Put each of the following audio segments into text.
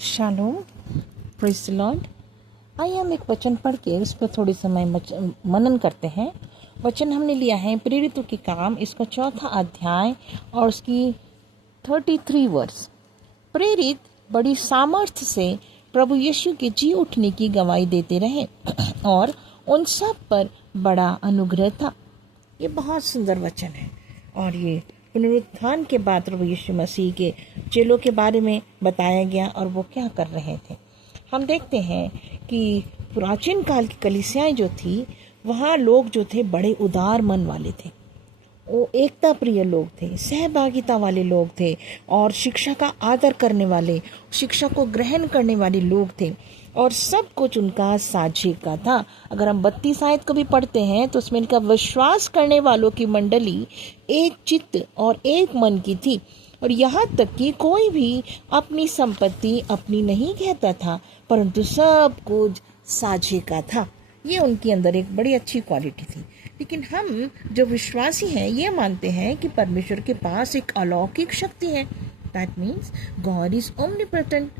Shalom, praise the Lord. आइए हम एक वचन पढ़ के उस पर थोड़ी समय मनन करते हैं। वचन हमने लिया है प्रेरितों के काम, इसका 4 अध्याय और उसकी 33 वर्ष। प्रेरित बड़ी सामर्थ्य से प्रभु यीशु के जी उठने की गवाही देते रहे और उन सब पर बड़ा अनुग्रह था। ये बहुत सुंदर वचन है और ये पुनरुत्थान के बाद प्रभु यीशु मसीह के चेलों के बारे में बताया गया और वो क्या कर रहे थे। हम देखते हैं कि प्राचीन काल की कलीसियाएं जो थी, वहाँ लोग जो थे बड़े उदार मन वाले थे। वो एकता प्रिय लोग थे, सहभागिता वाले लोग थे और शिक्षा का आदर करने वाले, शिक्षा को ग्रहण करने वाले लोग थे और सब कुछ उनका साझे का था। अगर हम 32 आयत को भी पढ़ते हैं तो उसमें इनका विश्वास करने वालों की मंडली एक चित्त और एक मन की थी और यहाँ तक कि कोई भी अपनी संपत्ति अपनी नहीं कहता था, परंतु सब कुछ साझे का था। ये उनके अंदर एक बड़ी अच्छी क्वालिटी थी। लेकिन हम जो विश्वासी हैं ये मानते हैं कि परमेश्वर के पास एक अलौकिक शक्ति है। That means God is omnipotent.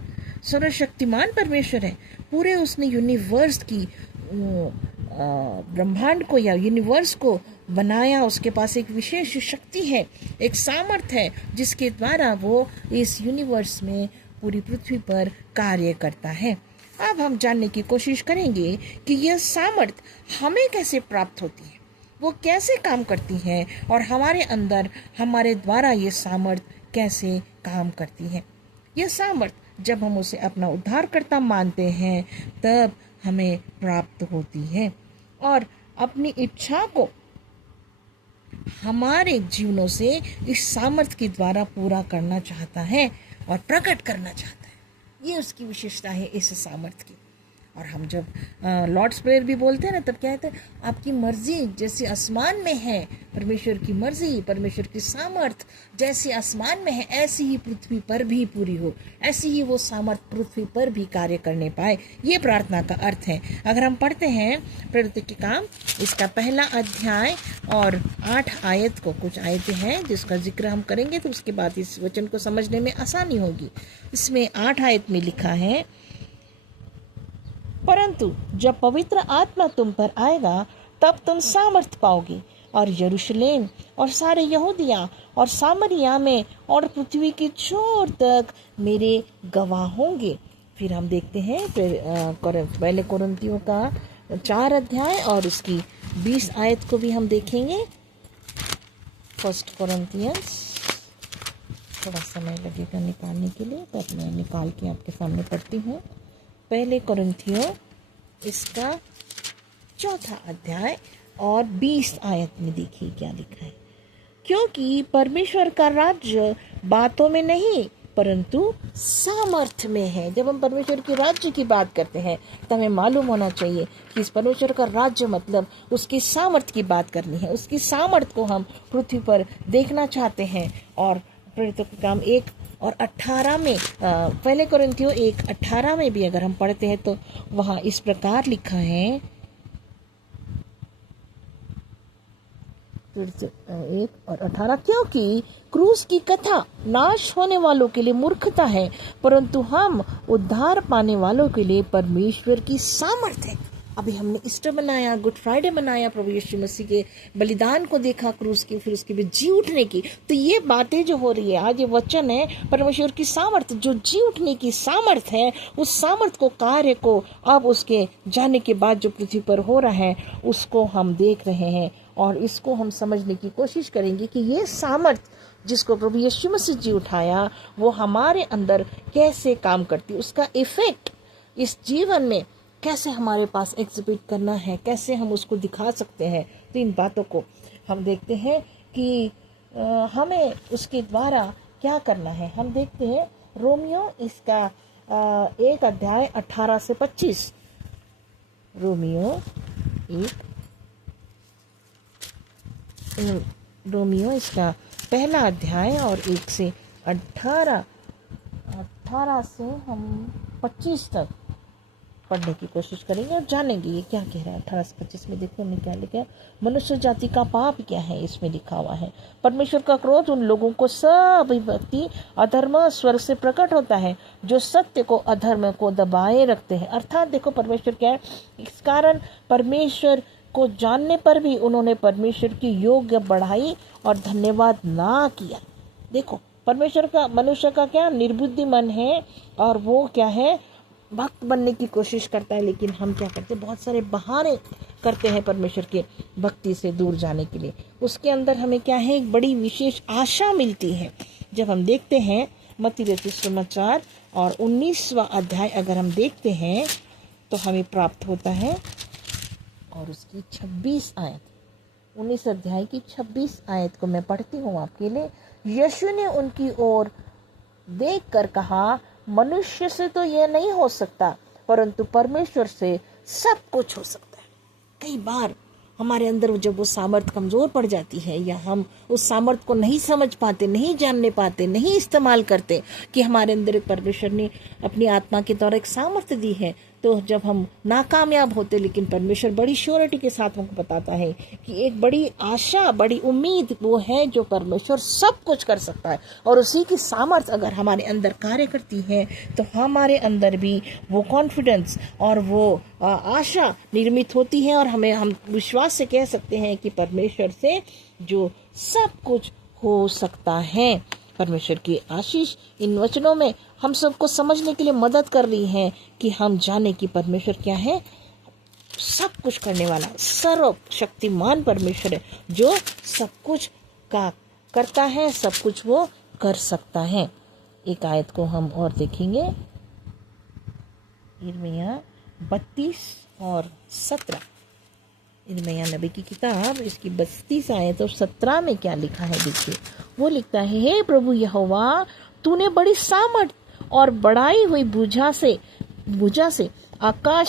सर्वशक्तिमान परमेश्वर है। पूरे उसने यूनिवर्स की ब्रह्मांड को या यूनिवर्स को बनाया। उसके पास एक विशेष शक्ति है, एक सामर्थ्य है जिसके द्वारा वो इस यूनिवर्स में पूरी पृथ्वी पर कार्य करता है। अब हम जानने की कोशिश करेंगे कि यह सामर्थ्य हमें कैसे प्राप्त होती है, वो कैसे काम करती है और हमारे अंदर हमारे द्वारा ये सामर्थ्य कैसे काम करती है। यह सामर्थ्य जब हम उसे अपना उद्धारकर्ता मानते हैं तब हमें प्राप्त होती है और अपनी इच्छा को हमारे जीवनों से इस सामर्थ्य के द्वारा पूरा करना चाहता है और प्रकट करना चाहता है। ये उसकी विशेषता है इस सामर्थ्य की। और हम जब लॉर्ड्स प्रेयर भी बोलते हैं ना, तब क्या कहते हैं, आपकी मर्जी जैसे आसमान में है, परमेश्वर की मर्जी, परमेश्वर की सामर्थ जैसे आसमान में है ऐसी ही पृथ्वी पर भी पूरी हो, ऐसी ही वो सामर्थ पृथ्वी पर भी कार्य करने पाए। ये प्रार्थना का अर्थ है। अगर हम पढ़ते हैं प्रेरितों के काम, इसका 1 अध्याय और 8 आयत को, कुछ आयतें हैं जिसका जिक्र हम करेंगे तो उसके बाद इस वचन को समझने में आसानी होगी। इसमें 8 आयत में लिखा है, परंतु जब पवित्र आत्मा तुम पर आएगा तब तुम सामर्थ पाओगे और यरूशलेम और सारे यहूदिया और सामरिया में और पृथ्वी की छोर तक मेरे गवाह होंगे। फिर हम देखते हैं पहले कोरिन्थियों का 4 अध्याय और उसकी 20 आयत को भी हम देखेंगे। 1 कोरिन्थियंस, थोड़ा समय लगेगा निकालने के लिए, तब मैं निकाल के आपके सामने पढ़ती हूँ। पहले कोरिन्थियों इसका 4 अध्याय और 20 आयत में देखिए क्या लिखा है। क्योंकि परमेश्वर का राज्य बातों में नहीं परंतु सामर्थ्य में है। जब हम परमेश्वर के राज्य की बात करते हैं तो हमें मालूम होना चाहिए कि इस परमेश्वर का राज्य मतलब उसकी सामर्थ्य की बात करनी है। उसकी सामर्थ्य को हम पृथ्वी पर देखना चाहते हैं। और प्रेरितों के काम 1 और 18 में, पहले कोरिन्थियों 1:18 में भी अगर हम पढ़ते हैं तो वहाँ इस प्रकार लिखा है, 1 और 18, क्योंकि क्रूस की कथा नाश होने वालों के लिए मूर्खता है परंतु हम उद्धार पाने वालों के लिए परमेश्वर की सामर्थ्य है। अभी हमने ईस्टर मनाया, गुड फ्राइडे मनाया, प्रभु यीशु मसीह के बलिदान को देखा क्रूस की, फिर उसके बाद जी उठने की। तो ये बातें जो हो रही है आज, ये वचन है परमेश्वर की सामर्थ्य, जो जी उठने की सामर्थ्य है, उस सामर्थ्य को, कार्य को अब उसके जाने के बाद जो पृथ्वी पर हो रहा है उसको हम देख रहे हैं और इसको हम समझने की कोशिश करेंगे कि ये सामर्थ्य जिसको प्रभु यीशु मसीह जी उठाया वो हमारे अंदर कैसे काम करती है, उसका इफेक्ट इस जीवन में कैसे हमारे पास एग्जिबिट करना है, कैसे हम उसको दिखा सकते हैं। तो इन बातों को हम देखते हैं कि हमें उसके द्वारा क्या करना है। हम देखते हैं रोमियो इसका 1 अध्याय 18 से 25। रोमियो इसका 1 अध्याय और 1 से 18 से हम 25 तक पढ़ने की कोशिश करेंगे और जानेंगे ये क्या कह रहा है। 18 से 25 में देखो हमने क्या लिखा है। मनुष्य जाति का पाप क्या है, इसमें लिखा हुआ है। परमेश्वर का क्रोध उन लोगों को सब व्यक्ति अधर्म स्वर्ग से प्रकट होता है जो सत्य को अधर्म को दबाए रखते हैं। अर्थात देखो परमेश्वर क्या है, इस कारण परमेश्वर को जानने पर भी उन्होंने परमेश्वर की योग्य बढ़ाई और धन्यवाद ना किया। देखो परमेश्वर का, मनुष्य का क्या निर्बुद्धि मन है और वो क्या है, भक्त बनने की कोशिश करता है, लेकिन हम क्या करते हैं, बहुत सारे बहाने करते हैं परमेश्वर के भक्ति से दूर जाने के लिए। उसके अंदर हमें क्या है, एक बड़ी विशेष आशा मिलती है। जब हम देखते हैं मत्ती रचित सुसमाचार और 19वां अध्याय अगर हम देखते हैं तो हमें प्राप्त होता है, और उसकी 26 आयत, 19 अध्याय की 26 आयत को मैं पढ़ती हूँ आपके लिए। यीशु ने उनकी ओर देख कर कहा, मनुष्य से तो यह नहीं हो सकता, परंतु परमेश्वर से सब कुछ हो सकता है। कई बार हमारे अंदर जब वो सामर्थ कमजोर पड़ जाती है, या हम उस सामर्थ को नहीं समझ पाते, नहीं जानने पाते, नहीं इस्तेमाल करते कि हमारे अंदर एक परमेश्वर ने अपनी आत्मा के द्वारा एक सामर्थ्य दी है, तो जब हम नाकामयाब होते, लेकिन परमेश्वर बड़ी श्योरिटी के साथ हमको बताता है कि एक बड़ी आशा, बड़ी उम्मीद वो है जो परमेश्वर सब कुछ कर सकता है, और उसी की सामर्थ्य अगर हमारे अंदर कार्य करती है तो हमारे अंदर भी वो कॉन्फिडेंस और वो आशा निर्मित होती है, और हम विश्वास से कह सकते हैं कि परमेश्वर से जो सब कुछ हो सकता है। परमेश्वर की आशीष इन वचनों में हम सबको समझने के लिए मदद कर रही है कि हम जाने कि परमेश्वर क्या है, सब कुछ करने वाला सर्वशक्तिमान परमेश्वर है जो सब कुछ का करता है, सब कुछ वो कर सकता है। एक आयत को हम और देखेंगे, यिर्मयाह 32 और 17। यिर्मयाह नबी की किताब, इसकी 32 आयत और 17 में क्या लिखा है देखिए। वो लिखता है, हे प्रभु यहोवा, तूने बड़ी सामर्थ और बढ़ाई हुई भुजा से आकाश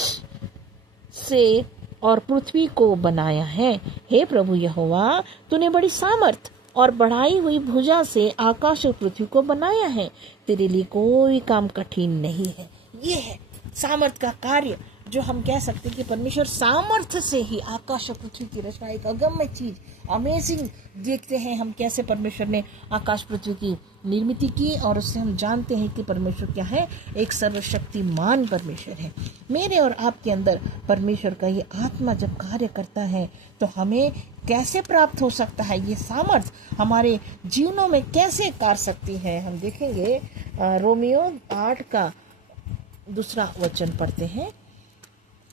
से और पृथ्वी को बनाया है। हे प्रभु यहोवा, तूने बड़ी सामर्थ और बढ़ाई हुई भुजा से आकाश और पृथ्वी को बनाया है। तेरे लिए कोई काम कठिन नहीं है। ये है सामर्थ का कार्य, जो हम कह सकते हैं कि परमेश्वर सामर्थ्य से ही आकाश और पृथ्वी की रचना, एक अगम्य चीज, अमेजिंग देखते हैं हम कैसे परमेश्वर ने आकाश पृथ्वी की निर्मित की, और उससे हम जानते हैं कि परमेश्वर क्या है, एक सर्वशक्तिमान परमेश्वर है। मेरे और आपके अंदर परमेश्वर का ये आत्मा जब कार्य करता है तो हमें कैसे प्राप्त हो सकता है, ये सामर्थ हमारे जीवनों में कैसे कर सकती है। हम देखेंगे रोमियो 8 का 2 वचन पढ़ते हैं।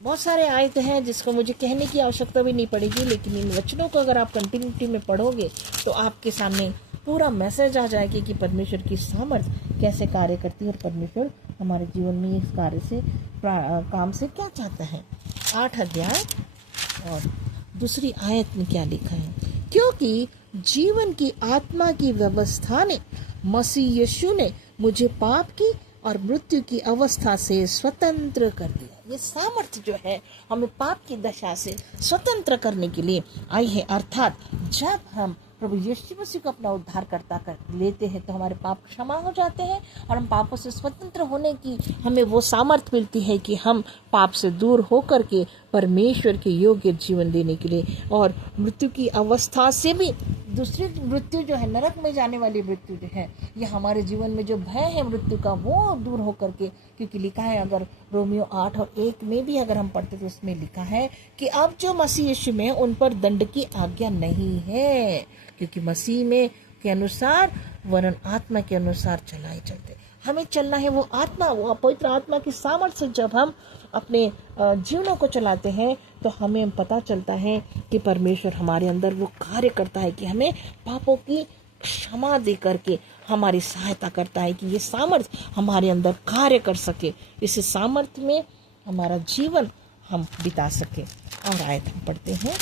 बहुत सारे आयत हैं जिसको मुझे कहने की आवश्यकता भी नहीं पड़ेगी, लेकिन इन वचनों को अगर आप कंटिन्यूटी में पढ़ोगे तो आपके सामने पूरा मैसेज आ जाएगी कि परमेश्वर की सामर्थ्य कैसे कार्य करती है और परमेश्वर हमारे जीवन में इस कार्य से काम से क्या चाहता है। 8 अध्याय और 2 आयत में क्या लिखा है, क्योंकि जीवन की आत्मा की व्यवस्था ने मसीह यीशु ने मुझे पाप की और मृत्यु की अवस्था से स्वतंत्र कर दिया। ये सामर्थ्य जो है हमें पाप की दशा से स्वतंत्र करने के लिए आई है। अर्थात जब हम प्रभु यीशु मसीह को अपना उद्धारकर्ता कर लेते हैं तो हमारे पाप क्षमा हो जाते हैं, और हम पापों से स्वतंत्र होने की हमें वो सामर्थ्य मिलती है कि हम पाप से दूर होकर के परमेश्वर के योग्य जीवन देने के लिए, और मृत्यु की अवस्था से भी, दूसरी मृत्यु जो है, नरक में जाने वाली मृत्यु जो है, ये हमारे जीवन में जो भय है मृत्यु का, वो दूर होकर के, क्योंकि लिखा है, अगर रोमियो 8 और 1 में भी अगर हम पढ़ते तो उसमें लिखा है कि अब जो मसीह यीशु में उन पर दंड की आज्ञा नहीं है, क्योंकि मसीह में के अनुसार वरन आत्मा के अनुसार चलाए चलते। हमें चलना है वो आत्मा, वो पवित्र आत्मा की सामर्थ्य से जब हम अपने जीवनों को चलाते हैं तो हमें पता चलता है कि परमेश्वर हमारे अंदर वो कार्य करता है कि हमें पापों की क्षमा दे करके हमारी सहायता करता है कि ये सामर्थ्य हमारे अंदर कार्य कर सके, इस सामर्थ्य में हमारा जीवन हम बिता सके। और आयत हम पढ़ते हैं,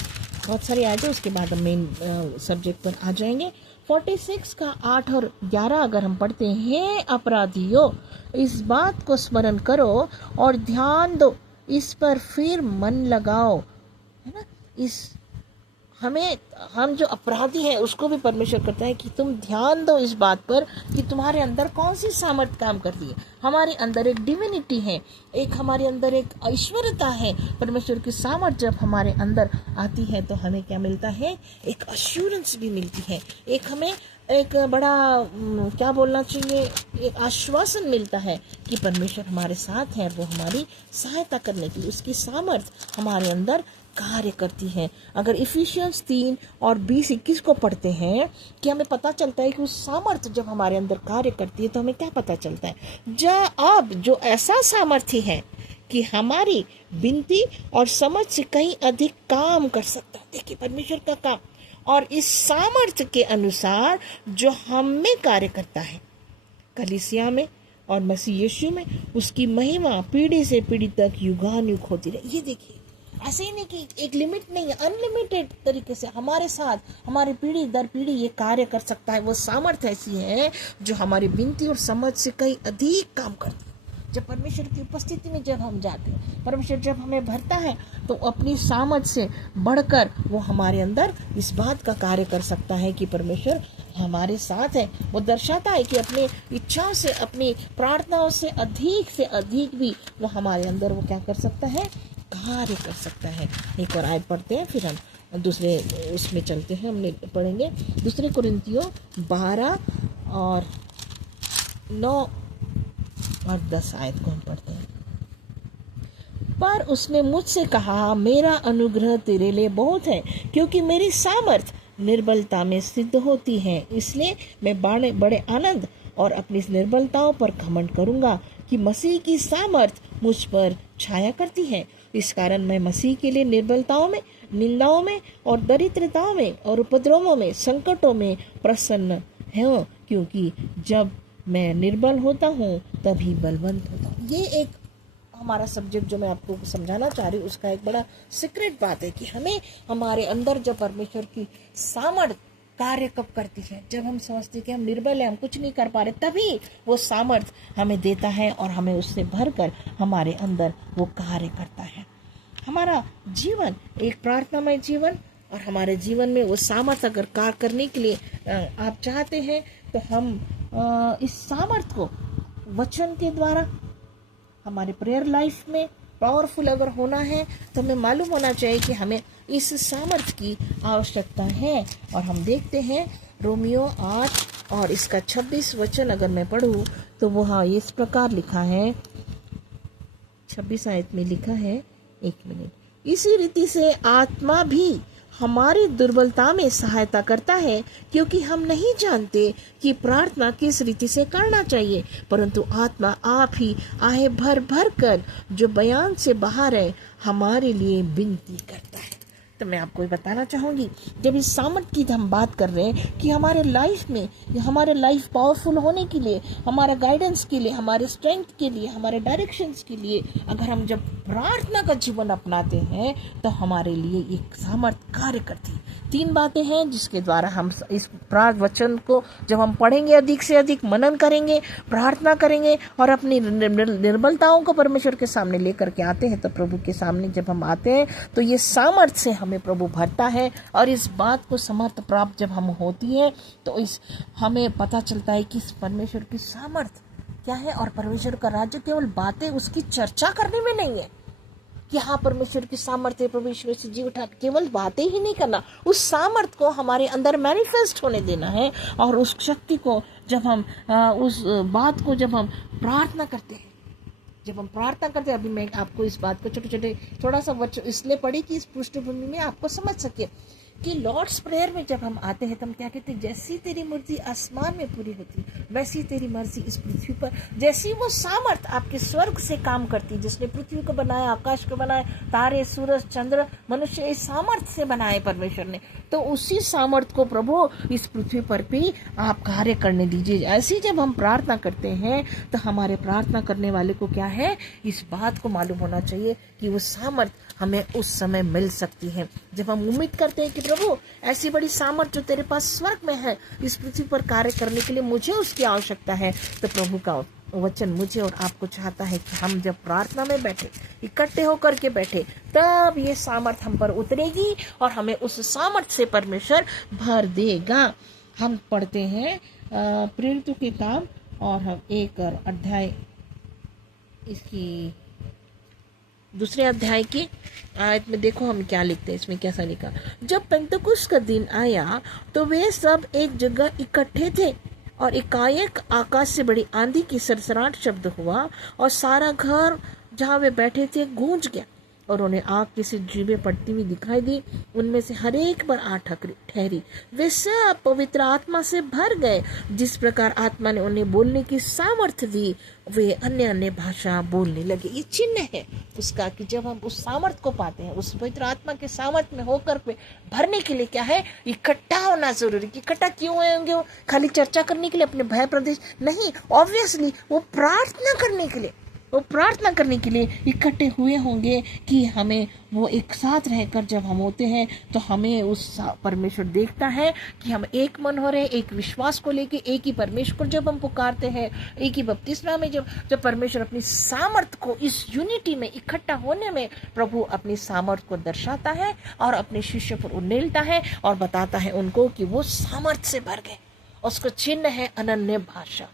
बहुत सारी आयतें, उसके बाद हम मेन सब्जेक्ट पर आ जाएंगे। 46 का 8 और 11 अगर हम पढ़ते हैं, हे अपराधियों, इस बात को स्मरण करो और ध्यान दो, इस पर फिर मन लगाओ, है ना। इस हम जो अपराधी हैं उसको भी परमेश्वर कहता है कि तुम ध्यान दो इस बात पर कि तुम्हारे अंदर कौन सी सामर्थ्य काम करती है। हमारे अंदर एक डिविनिटी है, एक हमारे अंदर एक ऐश्वर्यता है। परमेश्वर की सामर्थ्य जब हमारे अंदर आती है तो हमें क्या मिलता है, एक अश्योरेंस भी मिलती है, एक हमें एक बड़ा क्या बोलना चाहिए, एक आश्वासन मिलता है कि परमेश्वर हमारे साथ है, वो हमारी सहायता करने के लिए उसकी सामर्थ्य हमारे अंदर कार्य करती है। अगर इफिशियंस 3 और 20-21 को पढ़ते हैं कि हमें पता चलता है कि उस सामर्थ्य जब हमारे अंदर कार्य करती है तो हमें क्या पता चलता है, अब जो ऐसा सामर्थ्य है कि हमारी विनती और समझ से कहीं अधिक काम कर सकता है। देखिए परमेश्वर का काम, और इस सामर्थ्य के अनुसार जो हम में कार्य करता है कलीसिया में और मसीह यीशु में, उसकी महिमा पीढ़ी से पीढ़ी तक युगानुयुग होती रहे। ये देखिए ऐसे ही नहीं कि एक लिमिट नहीं है, अनलिमिटेड तरीके से हमारे साथ हमारी पीढ़ी दर पीढ़ी ये कार्य कर सकता है। वो सामर्थ्य ऐसी है जो हमारी विनती और समझ से कहीं अधिक काम करती है। जब परमेश्वर की उपस्थिति में जब हम जाते हैं, परमेश्वर जब हमें भरता है तो अपनी समझ से बढ़कर वो हमारे अंदर इस बात का कार्य कर सकता है कि परमेश्वर हमारे साथ है। वो दर्शाता है कि अपनी इच्छाओं से, अपनी प्रार्थनाओं से अधिक भी वो हमारे अंदर वो क्या कर सकता है, कार्य कर सकता है। एक और आयत पढ़ते हैं फिर हम दूसरे उसमें चलते हैं। हमने पढ़ेंगे 2 कुरिन्थियों 12 और 9 और 10 आयत को हम पढ़ते हैं। पर उसने मुझसे कहा, मेरा अनुग्रह तेरे लिए बहुत है, क्योंकि मेरी सामर्थ्य निर्बलता में सिद्ध होती है। इसलिए मैं बड़े आनंद और अपनी निर्बलताओं पर घमंड करूंगा कि मसीह की सामर्थ्य मुझ पर छाया करती है। इस कारण मैं मसीह के लिए निर्बलताओं में, निंदाओं में और दरिद्रताओं में और उपद्रवों में, संकटों में प्रसन्न हूँ, क्योंकि जब मैं निर्बल होता हूँ तभी बलवंत होता हूँ। ये एक हमारा सब्जेक्ट जो मैं आपको समझाना चाह रही हूँ, उसका एक बड़ा सीक्रेट बात है कि हमें हमारे अंदर जब परमेश्वर की सामर्थ्य कार्य कब करती है, जब हम समझते कि हम निर्बल हैं, हम कुछ नहीं कर पा रहे, तभी वो सामर्थ्य हमें देता है और हमें उससे भरकर हमारे अंदर वो कार्य करता है। हमारा जीवन एक प्रार्थनामय जीवन, और हमारे जीवन में वो सामर्थ्य अगर कार्य करने के लिए आप चाहते हैं तो हम इस सामर्थ्य को वचन के द्वारा हमारे प्रेयर लाइफ में पावरफुल अगर होना है तो हमें मालूम होना चाहिए कि हमें इस सामर्थ्य की आवश्यकता है। और हम देखते हैं रोमियो 8 और इसका 26 वचन अगर मैं पढ़ूँ तो वो इस प्रकार लिखा है, 26 आयत में लिखा है, 1 मिनट, इसी रीति से आत्मा भी हमारी दुर्बलता में सहायता करता है, क्योंकि हम नहीं जानते कि प्रार्थना किस रीति से करना चाहिए, परंतु आत्मा आप ही आहे भर भर कर जो बयान से बाहर है हमारे लिए विनती करता है। तो मैं आपको ये बताना चाहूँगी, जब इस सामर्थ्य की हम बात कर रहे हैं कि हमारे लाइफ में, हमारे लाइफ पावरफुल होने के लिए, हमारे गाइडेंस के लिए, हमारे स्ट्रेंथ के लिए, हमारे डायरेक्शंस के लिए अगर हम जब प्रार्थना का जीवन अपनाते हैं तो हमारे लिए एक सामर्थ्य कार्य करती है। 3 बातें हैं जिसके द्वारा हम इस प्रार्थना वचन को जब हम पढ़ेंगे, अधिक से अधिक मनन करेंगे, प्रार्थना करेंगे और अपनी निर्बलताओं को परमेश्वर के सामने लेकर के आते हैं, तो प्रभु के सामने जब हम आते हैं तो ये सामर्थ्य से हमें प्रभु भरता है। और इस बात को समर्थ प्राप्त जब हम होती है तो हमें पता चलता है कि इस परमेश्वर की सामर्थ्य क्या है। और परमेश्वर का राज्य केवल बातें उसकी चर्चा करने में नहीं है कि हाँ परमेश्वर की सामर्थ्य, प्रभु यीशु से जी उठा, केवल बातें ही नहीं करना, उस सामर्थ्य को हमारे अंदर मैनिफेस्ट होने देना है। और उस शक्ति को जब हम उस बात को जब हम प्रार्थना करते हैं, अभी मैं आपको इस बात को छोटे थोड़ा सा इसलिए पढ़ी कि इस पृष्ठभूमि में आपको समझ सके कि लॉर्ड्स प्रेयर में जब हम आते हैं तो हम क्या कहते हैं, जैसी तेरी मर्जी आसमान में पूरी होती वैसी तेरी मर्जी इस पृथ्वी पर। जैसी वो सामर्थ आपके स्वर्ग से काम करती, जिसने पृथ्वी को बनाया, आकाश को बनाया, तारे, सूरज, चंद्र, मनुष्य, इस सामर्थ से बनाए परमेश्वर ने, तो उसी सामर्थ को प्रभु इस पृथ्वी पर भी आप कार्य करने दीजिए। ऐसी जब हम प्रार्थना करते हैं तो हमारे प्रार्थना करने वाले को क्या है, इस बात को मालूम होना चाहिए कि वो सामर्थ हमें उस समय मिल सकती है। जब हम उम्मीद करते हैं कि प्रभु ऐसी बड़ी सामर्थ जो तेरे पास स्वर्ग में है, इस पृथ्वी पर कार्य करने के लिए मुझे उसकी आवश्यकता है, तो प्रभु का वचन मुझे और आपको चाहता है कि हम जब प्रार्थना में बैठे, इकट्ठे होकर के बैठे, तब ये सामर्थ हम पर उतरेगी और हमें उस सामर्थ से परमेश्वर भर देगा। हम पढ़ते हैं प्रेरितों के काम, और हम एक अध्याय, इसकी दूसरे अध्याय की आयत में देखो हम क्या लिखते हैं। इसमें कैसा लिखा, जब पेंतकुस्त का दिन आया तो वे सब एक जगह इकट्ठे थे, और एकाएक आकाश से बड़ी आंधी की सरसराहट शब्द हुआ, और सारा घर जहाँ वे बैठे थे गूंज गया, और उन्हें आग की सी जीभें पड़ती हुई दिखाई दी। उनमें से हर एक पर आग ठहरी। वे सब पवित्र आत्मा से भर गए, जिस प्रकार आत्मा ने उन्हें बोलने की सामर्थ्य दी, वे अन्य अन्य भाषा बोलने लगे। ये चिन्ह है उसका कि जब हम उस सामर्थ्य को पाते हैं, उस पवित्र आत्मा के सामर्थ्य में होकर के भरने के लिए क्या है, इकट्ठा होना जरूरी। इकट्ठा क्यों होंगे? वो खाली चर्चा करने के लिए, अपने भय प्रदेश नहीं, ऑब्वियसली वो प्रार्थना करने के लिए, वो प्रार्थना करने के लिए इकट्ठे हुए होंगे कि हमें वो एक साथ रहकर जब हम होते हैं तो हमें उस परमेश्वर देखता है कि हम एक मन हो रहे हैं, एक विश्वास को लेके, एक ही परमेश्वर को जब हम पुकारते हैं, एक ही बपतिस्मा में जब परमेश्वर अपनी सामर्थ को इस यूनिटी में इकट्ठा होने में प्रभु अपनी सामर्थ को दर्शाता है और अपने शिष्य पर उन्नेलता है और बताता है उनको कि वो सामर्थ से भर गए। उसका चिन्ह है अनन्य भाषा,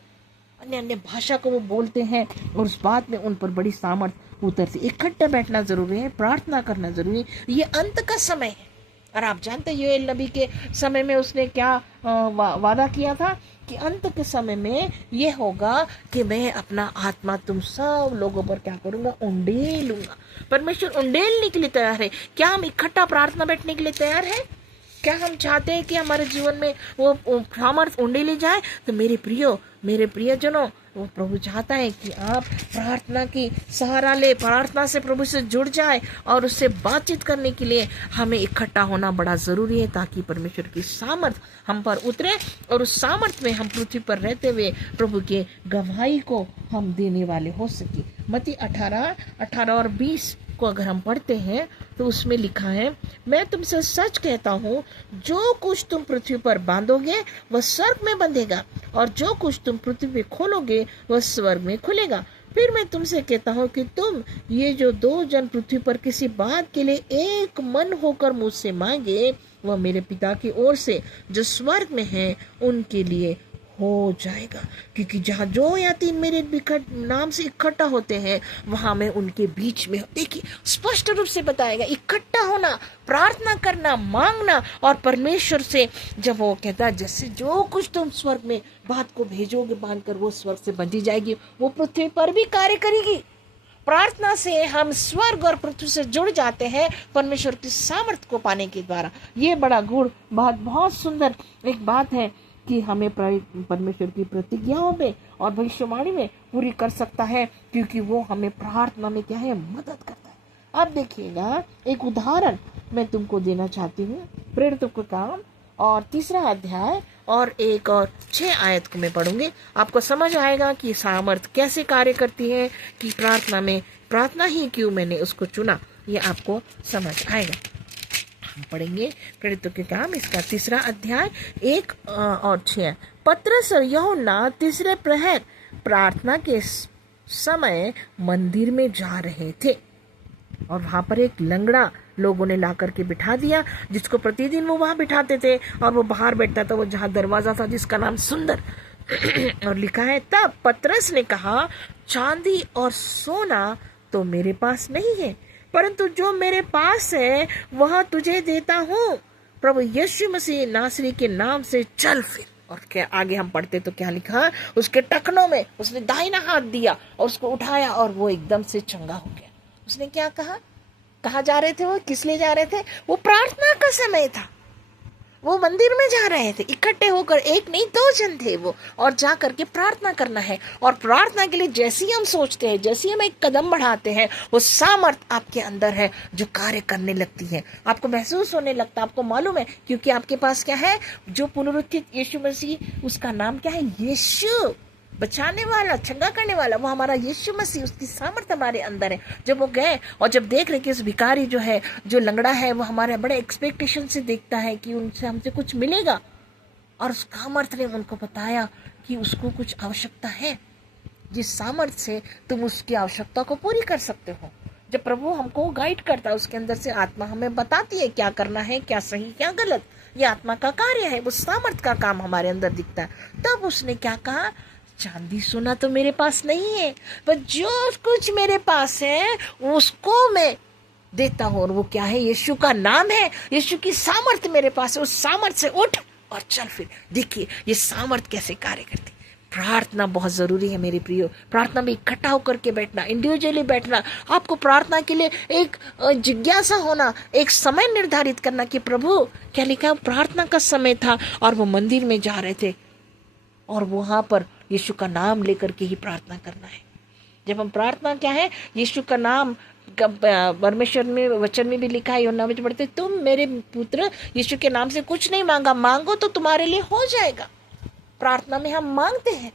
अन्य अन्य भाषा को वो बोलते हैं और उस बात में उन पर बड़ी सामर्थ उतरती। इकट्ठा बैठना जरूरी है, प्रार्थना करना जरूरी है। ये अंत का समय है, और आप जानते हैं योएल नबी के समय में उसने क्या वादा किया था कि अंत के समय में ये होगा कि मैं अपना आत्मा तुम सब लोगों पर क्या करूंगा, उंडेलूंगा। परमेश्वर उंडेलने के लिए तैयार है। क्या हम इकट्ठा प्रार्थना बैठने के लिए तैयार है? क्या हम चाहते हैं कि हमारे जीवन में वो सामर्थ उंडेली जाए? तो मेरे प्रियजनों, वो प्रभु चाहता है कि आप प्रार्थना की सहारा ले, प्रार्थना से प्रभु से जुड़ जाए, और उससे बातचीत करने के लिए हमें इकट्ठा होना बड़ा जरूरी है, ताकि परमेश्वर की सामर्थ हम पर उतरे और उस सामर्थ में हम पृथ्वी पर रहते हुए प्रभु के गवाही को हम देने वाले हो सके। मत्ती 18 और 20 को अगर हम पढ़ते हैं तो उसमें लिखा है, मैं तुमसे सच कहता हूँ, जो कुछ तुम पृथ्वी पर बांधोगे वह स्वर्ग में बंधेगा, और जो कुछ तुम पृथ्वी पे खोलोगे वह स्वर्ग में खुलेगा। फिर मैं तुमसे कहता हूँ कि तुम ये जो 2 जन पृथ्वी पर किसी बात के लिए एक मन होकर मुझसे मांगे, वह मेरे पिता की ओर से जो स्वर्ग में है उनके लिए हो जाएगा। क्योंकि जहाँ 2 या 3 मेरे नाम से इकट्ठा होते हैं, वहां मैं उनके बीच में। देखिए स्पष्ट रूप से बताएगा, इकट्ठा होना, प्रार्थना करना, मांगना, और परमेश्वर से जब वो कहता है जैसे जो कुछ तुम स्वर्ग में बात को भेजोगे बांधकर, वो स्वर्ग से बंधी जाएगी, वो पृथ्वी पर भी कार्य करेगी। प्रार्थना से हम स्वर्ग और पृथ्वी से जुड़ जाते हैं परमेश्वर की सामर्थ्य को पाने के द्वारा। ये बड़ा गुण बहुत सुंदर एक बात है कि हमें परमेश्वर की प्रतिज्ञाओं में और भविष्यवाणी में पूरी कर सकता है, क्योंकि वो हमें प्रार्थना में क्या है, मदद करता है। अब देखिएगा, एक उदाहरण मैं तुमको देना चाहती हूँ। प्रेरितों के काम और 3 अध्याय और 1 और 6 आयत को मैं पढ़ूंगी। आपको समझ आएगा कि सामर्थ कैसे कार्य करती है, कि प्रार्थना ही क्यों मैंने उसको चुना, ये आपको समझ आएगा। हम पढ़ेंगे प्रेरितों के काम, इसका 3 अध्याय 1 और 6। पतरस और यूहन्ना तीसरे प्रहर प्रार्थना के समय मंदिर में जा रहे थे, और वहां पर एक लंगड़ा लोगों ने ला करके बिठा दिया, जिसको प्रतिदिन वो वहां बिठाते थे, और वो बाहर बैठता था, वो जहाँ दरवाजा था जिसका नाम सुंदर और लिखा है, तब पतरस ने कहा, चांदी और सोना तो मेरे पास नहीं है, परंतु जो मेरे पास है वह तुझे देता हूँ। प्रभु यीशु मसीह नासरी के नाम से चल फिर। और क्या आगे हम पढ़ते तो क्या लिखा, उसके टखनों में उसने दाहिना हाथ दिया और उसको उठाया, और वो एकदम से चंगा हो गया। उसने क्या कहा? कहाँ जा रहे थे वो, किस लिए जा रहे थे? वो प्रार्थना का समय था, वो मंदिर में जा रहे थे इकट्ठे होकर, 1 नहीं 2 जन थे वो, और जा करके प्रार्थना करना है। और प्रार्थना के लिए जैसे ही हम सोचते हैं, जैसे ही हम एक कदम बढ़ाते हैं, वो सामर्थ आपके अंदर है जो कार्य करने लगती है, आपको महसूस होने लगता है, आपको मालूम है, क्योंकि आपके पास क्या है, जो पुनरुत्थित यीशु मसीह, उसका नाम क्या है, यीशु, बचाने वाला, चंगा करने वाला, वो हमारा यीशु मसीह, उसकी सामर्थ हमारे अंदर है। जब वो गए और जब देख रहे कि उस भिखारी जो है, जो लंगड़ा है, वो हमारे बड़े एक्सपेक्टेशन से देखता है कि उनसे हमसे कुछ मिलेगा, और उस सामर्थ ने उनको बताया कि उसको कुछ आवश्यकता है, जिस सामर्थ्य से तुम उसकी आवश्यकता को पूरी कर सकते हो। जब प्रभु हमको गाइड करता है, उसके अंदर से आत्मा हमें बताती है क्या करना है, क्या सही क्या गलत, ये आत्मा का कार्य है, वो सामर्थ्य का काम हमारे अंदर दिखता है। तब उसने क्या कहा, चांदी सोना तो मेरे पास नहीं है, पर जो कुछ मेरे पास है उसको मैं देता हूँ, और वो क्या है, यीशु का नाम है, यीशु की सामर्थ्य मेरे पास है, उस सामर्थ्य से उठ और चल फिर। देखिए ये सामर्थ्य कैसे कार्य करती। प्रार्थना बहुत ज़रूरी है मेरे प्रियो। प्रार्थना में इकट्ठा होकर के बैठना, इंडिविजुअली बैठना, आपको प्रार्थना के लिए एक जिज्ञासा होना, एक समय निर्धारित करना कि प्रभु क्या लिखा है। प्रार्थना का समय था और वो मंदिर में जा रहे थे और वहाँ पर यीशु का नाम लेकर के ही प्रार्थना करना है। जब हम प्रार्थना क्या है, यीशु का नाम, परमेश्वर में वचन में भी लिखा है, यूहन्ना में पढ़ते, तुम मेरे पुत्र यीशु के नाम से कुछ नहीं मांगा, मांगो तो तुम्हारे लिए हो जाएगा। प्रार्थना में हम मांगते हैं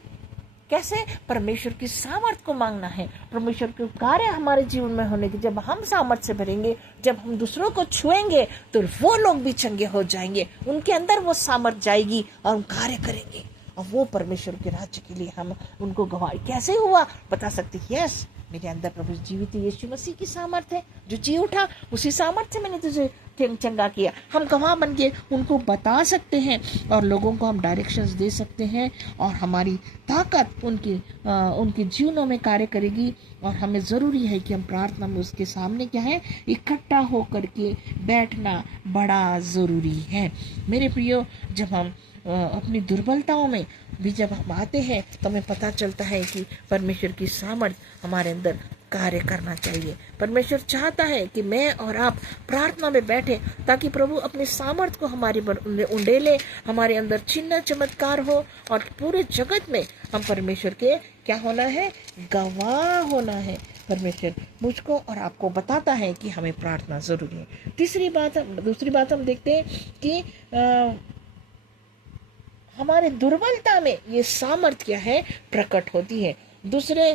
कैसे, परमेश्वर की सामर्थ्य को मांगना है, परमेश्वर के कार्य हमारे जीवन में होने की। जब हम सामर्थ्य से भरेंगे, जब हम दूसरों को छुएंगे तो वो लोग भी चंगे हो जाएंगे, उनके अंदर वो सामर्थ्य जाएगी और हम कार्य करेंगे, और वो परमेश्वर के राज्य के लिए हम उनको गवाही। कैसे हुआ बता सकते, यस मेरे अंदर प्रभु जीवित यीशु मसीह की सामर्थ्य है, जो जी उठा उसी सामर्थ्य से मैंने तुझे चंगा किया। हम गवाह बन के उनको बता सकते हैं और लोगों को हम डायरेक्शंस दे सकते हैं, और हमारी ताकत उनके जीवनों में कार्य करेगी। और हमें ज़रूरी है कि हम प्रार्थना में उसके सामने क्या है, इकट्ठा होकर के बैठना बड़ा ज़रूरी है मेरे प्रियो। जब हम अपनी दुर्बलताओं में भी जब हम आते हैं तो हमें पता चलता है कि परमेश्वर की सामर्थ्य हमारे अंदर कार्य करना चाहिए। परमेश्वर चाहता है कि मैं और आप प्रार्थना में बैठे, ताकि प्रभु अपने सामर्थ्य को हमारे पर उंडेले, हमारे अंदर चिन्ह चमत्कार हो, और पूरे जगत में हम परमेश्वर के क्या होना है, गवाह होना है। परमेश्वर मुझको और आपको बताता है कि हमें प्रार्थना जरूरी है। दूसरी बात हम देखते हैं कि हमारे दुर्बलता में ये सामर्थ्य क्या है, प्रकट होती है। दूसरा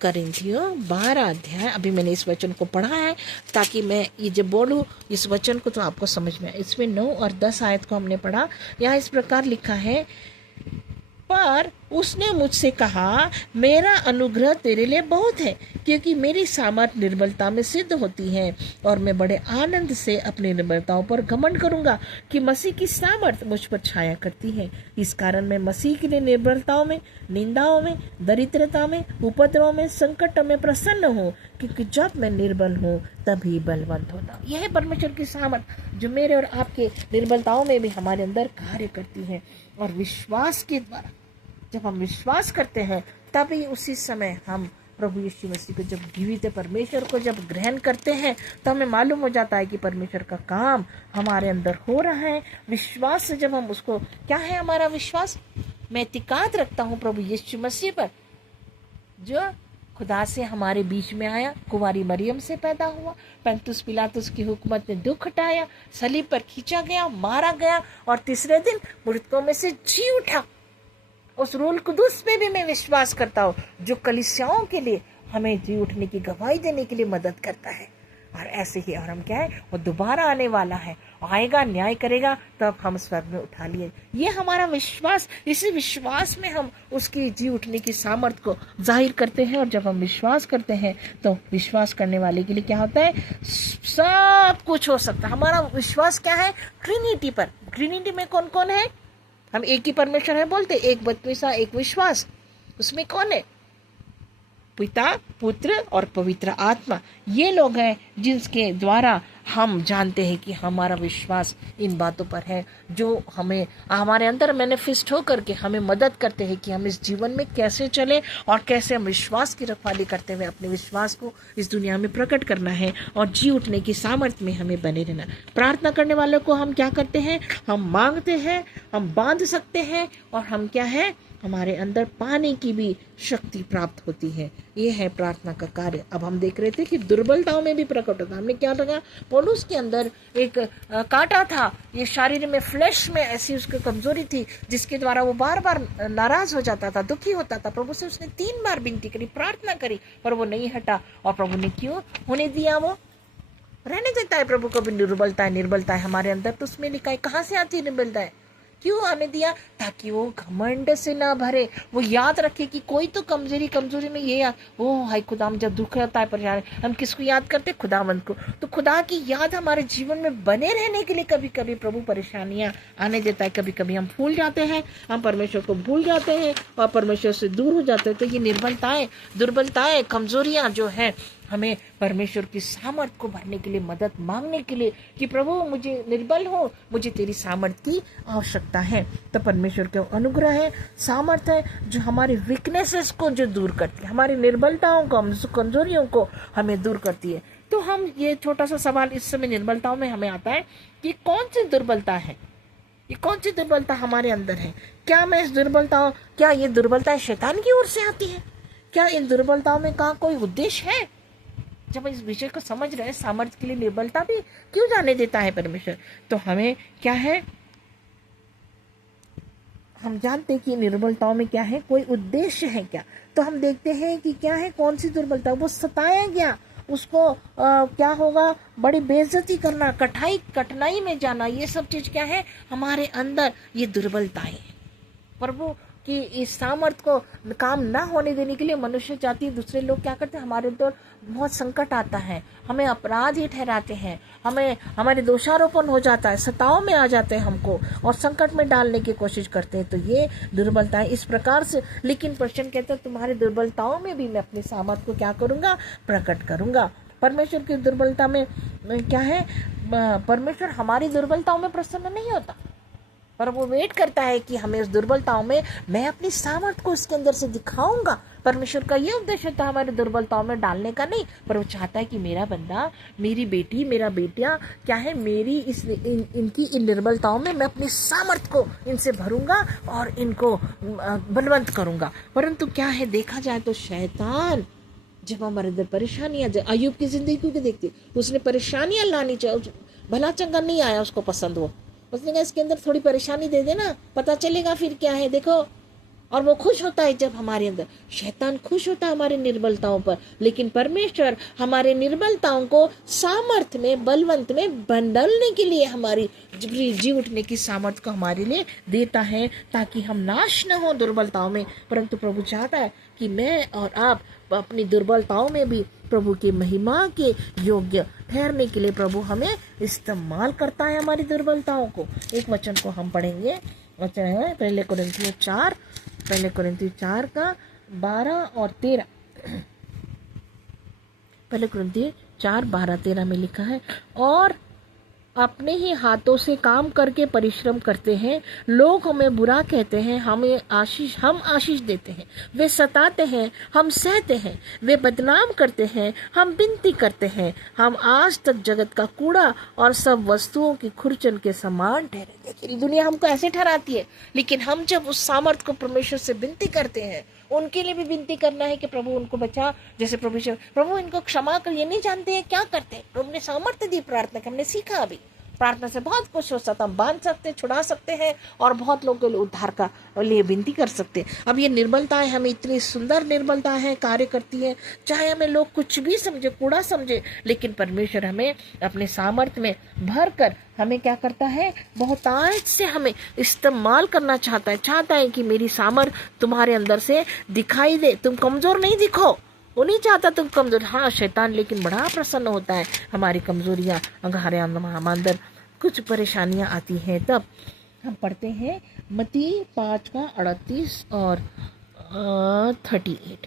करिन्थियों 12 अध्याय, अभी मैंने इस वचन को पढ़ा है ताकि मैं ये जब बोलूँ इस वचन को तो आपको समझ में आए। इसमें 9 और 10 आयत को हमने पढ़ा। यहाँ इस प्रकार लिखा है, पर उसने मुझसे कहा, मेरा अनुग्रह तेरे लिए बहुत है, क्योंकि मेरी सामर्थ्य निर्बलता में सिद्ध होती है, और मैं बड़े आनंद से अपनी निर्बलताओं पर घमंड करूंगा कि मसीह की सामर्थ्य मुझ पर छाया करती है। इस कारण मैं मसीह के लिए निर्बलताओं में, निंदाओं में, दरिद्रता में, उपद्रव में, संकट में प्रसन्न हूँ, क्योंकि जब मैं निर्बल हूँ तभी बलवंत होता। यह है परमेश्वर की सामर्थ्य जो मेरे और आपके निर्बलताओं में भी हमारे अंदर कार्य करती है। और विश्वास के द्वारा जब हम विश्वास करते हैं, तभी उसी समय हम प्रभु यीशु मसीह को, जब जीवित परमेश्वर को जब ग्रहण करते हैं, तो हमें मालूम हो जाता है कि परमेश्वर का काम हमारे अंदर हो रहा है। विश्वास से जब हम उसको, क्या है हमारा विश्वास, मैं इत्तेकाद रखता हूँ प्रभु यीशु मसीह पर, जो खुदा से हमारे बीच में आया, कुंवारी मरियम से पैदा हुआ, पंतुस पिलातुस की हुकूमत ने दुख हटाया, सलीब पर खींचा गया, मारा गया, और तीसरे दिन मृतकों में से जी उठा। उस रूल कुदूस पे भी मैं विश्वास करता हूँ, जो कलीसियाओं के लिए हमें जी उठने की गवाही देने के लिए मदद करता है। और ऐसे ही, और हम क्या है, वो दोबारा आने वाला है, आएगा, न्याय करेगा, तब हम स्वर्ग में उठा लिए। ये हमारा विश्वास, इसी विश्वास में हम उसकी जी उठने की सामर्थ्य को जाहिर करते हैं। और जब हम विश्वास करते हैं तो विश्वास करने वाले के लिए क्या होता है, सब कुछ हो सकता है। हमारा विश्वास क्या है, ट्रिनिटी पर। ट्रिनिटी में कौन कौन है, हम एक ही परमेश्वर है बोलते, एक बपतिस्मा, एक विश्वास। उसमें कौन है, पिता, पुत्र और पवित्र आत्मा। ये लोग हैं जिनके द्वारा हम जानते हैं कि हमारा विश्वास इन बातों पर है, जो हमें हमारे अंदर मैनिफेस्ट होकर के हमें मदद करते हैं कि हम इस जीवन में कैसे चले, और कैसे हम विश्वास की रखवाली करते हुए अपने विश्वास को इस दुनिया में प्रकट करना है, और जी उठने की सामर्थ्य में हमें बने रहना। प्रार्थना करने वालों को हम क्या करते हैं, हम मांगते हैं, हम बांध सकते हैं, और हम क्या है, हमारे अंदर पाने की भी शक्ति प्राप्त होती है। ये है प्रार्थना का कार्य। अब हम देख रहे थे कि दुर्बलताओं में भी प्रकट होता। हमने क्या लगा, पौलुस के अंदर एक कांटा था, ये शरीर में, फ्लैश में ऐसी उसकी कमजोरी थी, जिसके द्वारा वो बार बार नाराज हो जाता था, दुखी होता था। प्रभु से उसने 3 बार विनती करी, प्रार्थना करी, पर वो नहीं हटा। और प्रभु ने क्यों होने दिया, वो रहने देता है। प्रभु को भी निर्बलता है हमारे अंदर, तो उसमें लिखा है कहाँ से आती है निर्बलता है, क्यों आने दिया? ताकि वो घमंड से ना भरे, वो याद रखे कि कोई तो कमजोरी में ये याद, ओ हाय खुदाम, जब दुख होता है परेशान, हम किसको याद करते? खुदावंत को। तो खुदा की याद हमारे जीवन में बने रहने के लिए कभी कभी प्रभु परेशानियां आने देता है। कभी कभी हम भूल जाते हैं, हम परमेश्वर को भूल जाते हैं और परमेश्वर से दूर हो जाते हैं। तो ये निर्बलताएं, दुर्बलताएं, कमजोरियां जो है, हमें परमेश्वर की सामर्थ को भरने के लिए, मदद मांगने के लिए कि प्रभु मुझे निर्बल हो, मुझे तेरी सामर्थ की आवश्यकता है। तो परमेश्वर का अनुग्रह है, सामर्थ है, जो हमारे वीकनेसेस को जो दूर करती है, हमारी निर्बलताओं को, कमजोरियों को हमें दूर करती है। तो हम ये छोटा सा सवाल इस समय निर्बलताओं में हमें आता है कि कौन सी दुर्बलता है, ये कौन सी दुर्बलता हमारे अंदर है? क्या ये दुर्बलता शैतान की ओर से आती है? क्या इन दुर्बलताओं में का कोई उद्देश्य है? जब इस विषय को समझ रहे हैं, सामर्थ्य के लिए निर्बलता भी क्यों जाने देता है परमेश्वर, तो हमें क्या है, हम जानते हैं कि निर्बलताओं में क्या है, कोई उद्देश्य है क्या? तो हम देखते हैं कि क्या है, कौन सी दुर्बलता, वो सताया गया, उसको क्या होगा, बड़ी बेइज्जती करना, कठिनाई में जाना, ये सब चीज क्या है हमारे अंदर, ये दुर्बलताएं। प्रभु कि इस सामर्थ को काम ना होने देने के लिए मनुष्य जाति दूसरे लोग क्या करते हैं, हमारे ऊपर बहुत संकट आता है, हमें अपराधी ठहराते हैं, हमें हमारे दोषारोपण हो जाता है, सताओं में आ जाते हैं हमको और संकट में डालने की कोशिश करते हैं। तो ये दुर्बलता है इस प्रकार से। लेकिन प्रश्न कहता है तुम्हारी दुर्बलताओं में भी मैं अपनी सामर्थ को क्या करूंगा, प्रकट करूंगा। परमेश्वर की दुर्बलता में क्या है, परमेश्वर हमारी दुर्बलताओं में प्रसन्न नहीं होता, पर वो वेट करता है कि हमें उस दुर्बलताओं में मैं अपनी सामर्थ को उसके अंदर से दिखाऊंगा। परमेश्वर का ये उद्देश्य था हमारे दुर्बलताओं में डालने का नहीं, पर वो चाहता है कि मेरा बंदा, मेरी बेटी, मेरा बेटिया क्या है, मेरी इनकी इन निर्बलताओं में मैं अपनी सामर्थ को इनसे भरूंगा और इनको बलवंत करूंगा। परंतु क्या है, देखा जाए तो शैतान जब हमारे अंदर परेशानियां, अय्यूब की जिंदगी को देखती, उसने परेशानियां लानी चाहिए, भला चंगा नहीं आया उसको पसंद, वो उसने कहा इसके अंदर थोड़ी परेशानी दे देना, पता चलेगा फिर क्या है, देखो। और वो खुश होता है जब हमारे अंदर, शैतान खुश होता है हमारे निर्बलताओं पर, लेकिन परमेश्वर हमारे निर्बलताओं को सामर्थ में, बलवंत में बदलने के लिए हमारी जी उठने की सामर्थ को हमारे लिए देता है, ताकि हम नाश न हो दुर्बलताओं में। परंतु प्रभु चाहता है कि मैं और आप अपनी दुर्बलताओं में भी प्रभु की महिमा के योग्य ठहरने के लिए प्रभु हमें इस्तेमाल करता है हमारी दुर्बलताओं को। एक वचन को हम पढ़ेंगे, वचन है पहले कुरिन्थियों 4 का 12 और 13। पहले कुरिन्थियों 4:12-13 में लिखा है, और अपने ही हाथों से काम करके परिश्रम करते हैं, लोग हमें बुरा कहते हैं, हम आशीष देते हैं, वे सताते हैं, हम सहते हैं, वे बदनाम करते हैं, हम विनती करते हैं, हम आज तक जगत का कूड़ा और सब वस्तुओं की खुरचन के समान ठहरे। देखिए दुनिया हमको ऐसे ठहराती है, लेकिन हम जब उस सामर्थ को परमेश्वर से विनती करते हैं, उनके लिए भी विनती करना है कि प्रभु उनको बचा, जैसे प्रभु इनको क्षमा कर, ये नहीं जानते हैं क्या करते हैं। प्रभु ने सामर्थ्य दी प्रार्थना की, हमने सीखा, अभी प्रार्थना से बहुत कुछ हो सकता, हम बांध सकते, छुड़ा सकते हैं और बहुत लोगों के लिए उद्धार का लिए विनती कर सकते हैं। अब ये निर्बलताएं हमें इतनी सुंदर निर्बलता है, कार्य करती है, चाहे हमें लोग कुछ भी समझे, कूड़ा समझे, लेकिन परमेश्वर हमें अपने सामर्थ्य में भर कर हमें क्या करता है, बहुतायत से हमें इस्तेमाल करना चाहता है कि मेरी सामर्थ तुम्हारे अंदर से दिखाई दे, तुम कमजोर नहीं दिखो। वो नहीं चाहता तुम कमजोर, हाँ शैतान लेकिन बड़ा प्रसन्न होता है हमारी कमजोरियां, हमारे अंदर कुछ परेशानियां आती हैं। तब हम पढ़ते हैं मत्ती 5:38 और 38।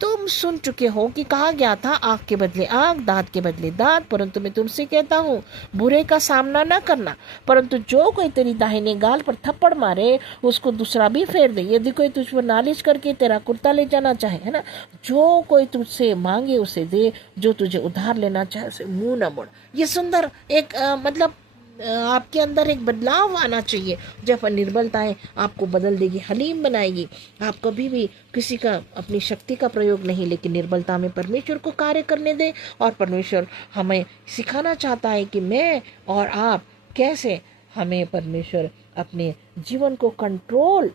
तुम सुन चुके हो कि कहा गया था, आँख के बदले आँख, दांत के बदले दांत, परंतु मैं तुमसे कहता हूँ बुरे का सामना न करना, परंतु जो कोई तेरी दाहिने गाल पर थप्पड़ मारे उसको दूसरा भी फेर दे। यदि कोई तुझ पर नालिश करके तेरा कुर्ता ले जाना चाहे, है ना, जो कोई तुझसे मांगे उसे दे, जो तुझे उधार लेना चाहे उसे मुंह न मोड़। ये सुंदर एक मतलब आपके अंदर एक बदलाव आना चाहिए, जब निर्बलताएं आपको बदल देगी, हलीम बनाएगी। आप कभी भी किसी का अपनी शक्ति का प्रयोग नहीं, लेकिन निर्बलता में परमेश्वर को कार्य करने दे। और परमेश्वर हमें सिखाना चाहता है कि मैं और आप कैसे, हमें परमेश्वर अपने जीवन को कंट्रोल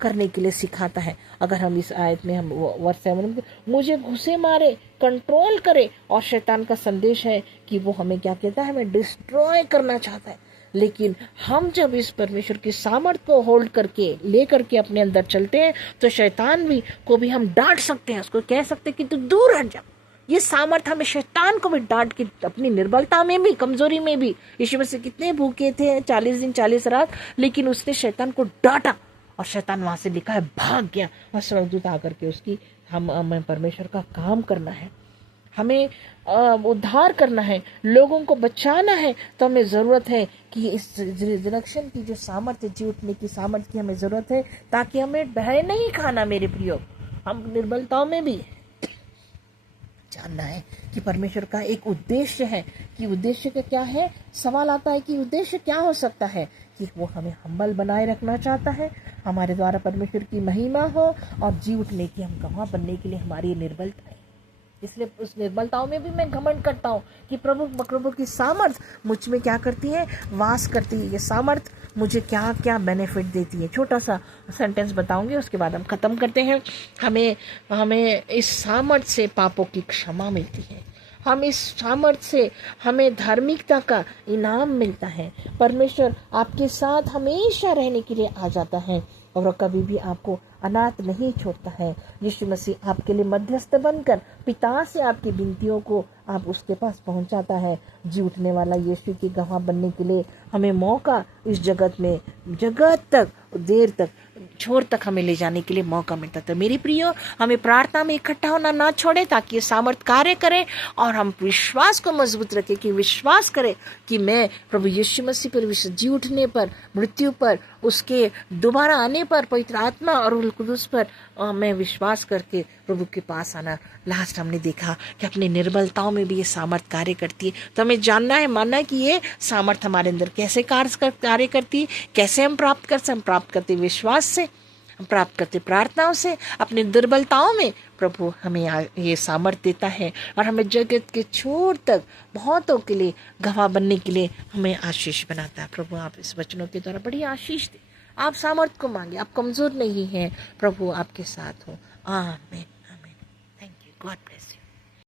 करने के लिए सिखाता है। अगर हम इस आयत में हम वर्ष 7 में मुझे घुसे मारे, कंट्रोल करे, और शैतान का संदेश है कि वो हमें क्या कहता है, हमें डिस्ट्रॉय करना चाहता है। लेकिन हम जब इस परमेश्वर की सामर्थ को होल्ड करके ले करके अपने अंदर चलते हैं तो शैतान भी को भी हम डांट सकते हैं, उसको कह सकते हैं कि तू दूर हट जा। ये सामर्थ हमें शैतान को भी डांट के अपनी निर्बलता में भी, कमजोरी में भी, यीशु मसीह कितने भूखे थे 40 दिन 40 रात, लेकिन उसने शैतान को डांटा और शैतान वहां से लिखा है भाग गया। और स्वर्गदूत आकर के उसकी हमें परमेश्वर का काम करना है, हमें उद्धार करना है, लोगों को बचाना है, तो हमें ज़रूरत है कि इस रिजरेक्शन की जो सामर्थ्य, जी उठने की सामर्थ्य की हमें ज़रूरत है, ताकि हमें भय नहीं खाना। मेरे प्रियो, हम निर्बलताओं में भी जानना है कि परमेश्वर का एक उद्देश्य है। कि उद्देश्य का क्या है? सवाल आता है कि उद्देश्य क्या हो सकता है? कि वो हमें हम्बल बनाए रखना चाहता है, हमारे द्वारा परमेश्वर की महिमा हो और जी उठने की, हम गवाह बनने के लिए हमारी निर्बलता है। इसलिए उस निर्बलताओं में भी मैं घमंड करता हूँ कि प्रभु की सामर्थ मुझ में क्या करती है? वास करती है। ये सामर्थ मुझे क्या क्या बेनिफिट देती है। छोटा सा सेंटेंस बताऊंगी, उसके बाद हम खत्म करते हैं। हमें इस सामर्थ से पापों की क्षमा मिलती है, हम इस सामर्थ से हमें धार्मिकता का इनाम मिलता है। परमेश्वर आपके साथ हमेशा रहने के लिए आ जाता है और कभी भी आपको अनाथ नहीं छोड़ता है। यीशु मसीह आपके लिए मध्यस्थ बनकर पिता से आपकी विनतियों को आप उसके पास पहुंचाता है। जी उठने वाला यीशु की गवाह बनने के लिए हमें मौका इस जगत में, जगत तक, देर तक, छोर तक हमें ले जाने के लिए मौका मिलता था। मेरी प्रियो, हमें प्रार्थना में इकट्ठा होना ना छोड़े, ताकि ये सामर्थ कार्य करे और हम विश्वास को मजबूत रखें। कि विश्वास करें कि मैं प्रभु यीशु मसीह पर, जी उठने पर, मृत्यु पर, उसके दोबारा आने पर, पवित्र आत्मा और रूह कुदूस पर मैं विश्वास करके प्रभु के पास आना। लास्ट हमने देखा कि अपनी निर्बलताओं में भी ये सामर्थ कार्य करती है। तो हमें जानना है, मानना है कि ये सामर्थ हमारे अंदर कैसे कार्य करती है, कैसे हम प्राप्त कर सकते। हम प्राप्त करते विश्वास से, हम प्राप्त करते प्रार्थनाओं से। अपनी दुर्बलताओं में प्रभु हमें ये सामर्थ देता है और हमें जगत के छोर तक बहुतों के लिए गवाह बनने के लिए हमें आशीष बनाता है। प्रभु आप इस वचनों के द्वारा बड़ी आशीष दे। आप सामर्थ को मांगे, आप कमजोर नहीं हैं, प्रभु आपके साथ हो। आमीन, आमीन। Thank you, God bless you.